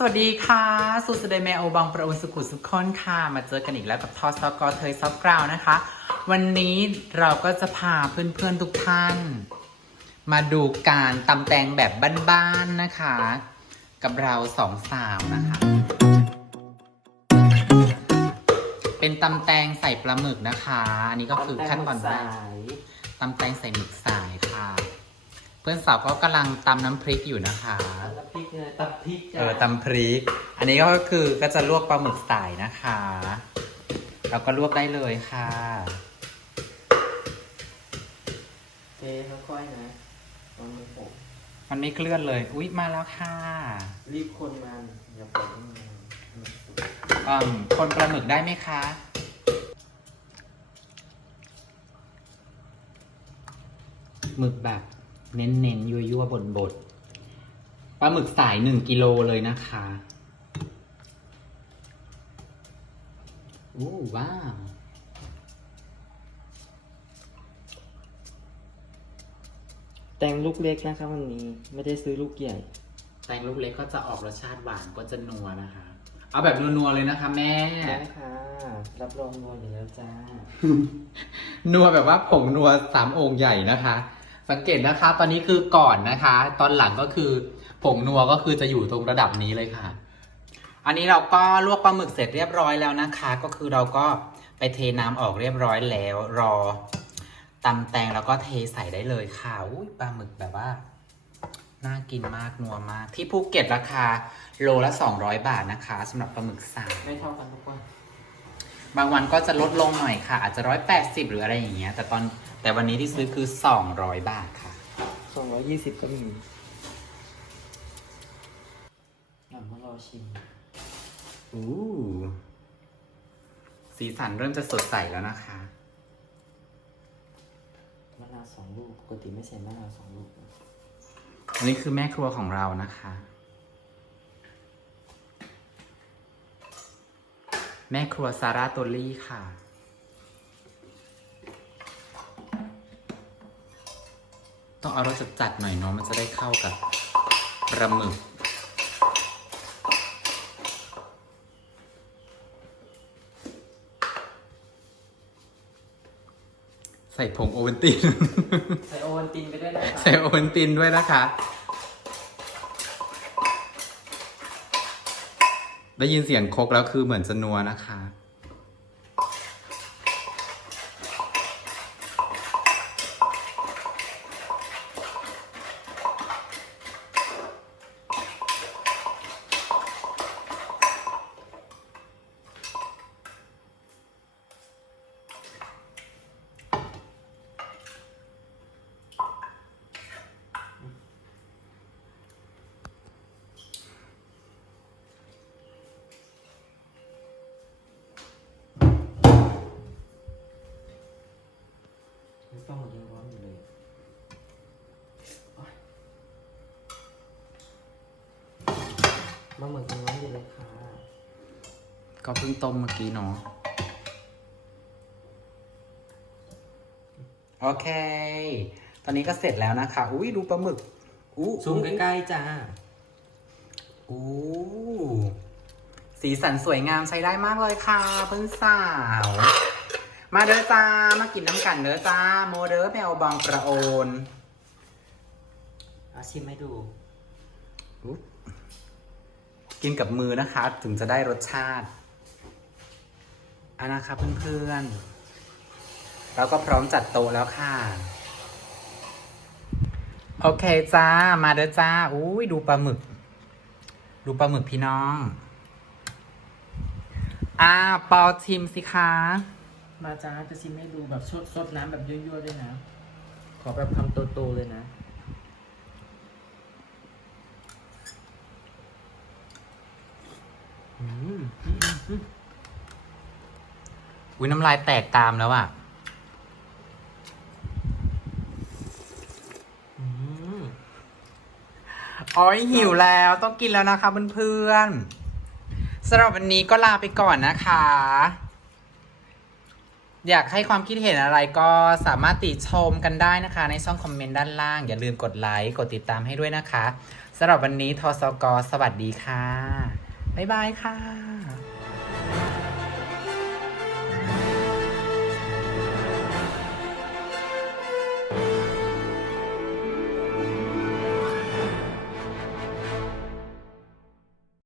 สวัสดีค่ะ สุดสดายแมโอบองประอุนสุขุสุขคนค่ะ มาเจอกันอีกแล้วกับทอสกอเทยซอฟกราวนะคะ วันนี้เราก็จะพาเพื่อนๆทุกท่าน มาดูการตำแตงแบบบ้านๆนะคะ กับเราสองสาวนะคะ เป็นตำแตงใส่ปลาหมึกนะคะ อันนี้ก็คือขั้นตอนแรกตำแตงใส่หมึกสายค่ะเพื่อนสาวก็กำลังตำน้ำพริกอยู่นะคะตำพริกเลยตำพริกเออตำพริก อันนี้ก็คือก็จะลวกปลาหมึกสายนะคะเราก็ลวกได้เลยค่ะ เทค่อยๆนะมันไม่หกมันไม่เคลื่อนเลย อุ๊ย มาแล้วค่ะรีบคนมันอย่าปล่อยให้มันมันสุกอืมคนปลาหมึกได้ไหมคะ หมึกแบบ เน้นๆยั่วๆบนบดปลาหมึกสายหนึ่งกิโลเลยนะคะโอ้ว้าว แตงลูกเล็กนะครับวันนี้ไม่ได้ซื้อลูกใหญ่ แตงลูกเล็กก็จะออกรสชาติหวานก็จะนัวนะคะ เอาแบบนัวๆเลยนะคะแม่ได้ค่ะ รับรองนวลอยู่แล้วจ้า นัวแบบว่าผงนัวสามองค์ใหญ่นะคะ สังเกตนะคะ ตอนนี้คือก่อนนะคะ ตอนหลังก็คือผงนัวก็คือจะอยู่ตรงระดับนี้เลยค่ะ อันนี้เราก็ลวกปลาหมึกเสร็จเรียบร้อยแล้วนะคะ ก็คือเราก็ไปเทน้ำออกเรียบร้อยแล้วรอตำแตงแล้วก็เทใส่ได้เลยค่ะอุ้ยปลาหมึกแบบว่าน่ากินมากนัวมาก ที่ภูเก็ตราคาโลละ 200 บาทนะคะสำหรับปลาหมึกสายไม่เท่ากันทุกวัน บางวันก็จะลดลงหน่อยค่ะ อาจจะร้อยแปดสิบหรืออะไรอย่างเงี้ย แต่ตอนแต่วันนี้ที่ซื้อคือสองร้อยบาทค่ะ สองร้อยยี่สิบก็มีหลังมารอชิมอู้สีสันเริ่มจะสดใสแล้วนะคะมะนาวสองลูก ปกติไม่ใส่มะนาวสองลูกนะอันนี้คือแม่ครัวของเรานะคะ แม่ครัวซาร่าโตลี่ค่ะ ต้องเอารสจัดๆหน่อยเนาะมันจะได้เข้ากับปลาหมึกใส่ผงโอเวนติน ใส่โอวัลตินไปด้วยนะคใส่รับโอเวนตินด้วยนะคะ ได้ยินเสียงโคกแล้วคือเหมือนจะนัวนะคะ ต้องมันยังร้อนอยู่เลยโอ๊ยมะหมึกยังร้อนอยู่เลยค่ะก็เพิ่งต้มเมื่อกี้เนาะโอเค ตอนนี้ก็เสร็จแล้วนะคะ อุ้ยดูปลาหมึก อู้ซูมใกล้ๆจ้าอู้สีสันสวยงามใช้ได้มากเลยค่ะ เพื่อนสาว มาเด้อจ้า มากินน้ำกันเด้อจ้า โมเด้อแมวบองประโอนเอาชิมให้ดู อุ๊ยกินกับมือนะคะ ถึงจะได้รสชาติอันนะคะเพื่อนๆเราก็พร้อมจัดโต๊ะแล้วค่ะ โอเคจ้า มาเด้อจ้า อุ้ยดูปลาหมึก ดูปลาหมึกพี่น้อง อ่าปอชิมสิคะ มาจ้าจะชิมให้ดูแบบซดซดน้ำแบบยั่วๆด้วยนะ ขอแบบคำโตๆเลยนะอืมอุ้ยน้ำลายแตกตามแล้วอะอืมโอ้ยหิวแล้วต้องกินแล้วนะคะเพื่อนๆสำหรับวันนี้ก็ลาไปก่อนนะคะ อยากให้ความคิดเห็นอะไรก็สามารถติชมกันได้นะคะ ในช่องคอมเมนต์ด้านล่าง อย่าลืมกดไลค์กดติดตามให้ด้วยนะคะสำหรับวันนี้ทศกสวัสดีค่ะ บ๊ายบายค่ะ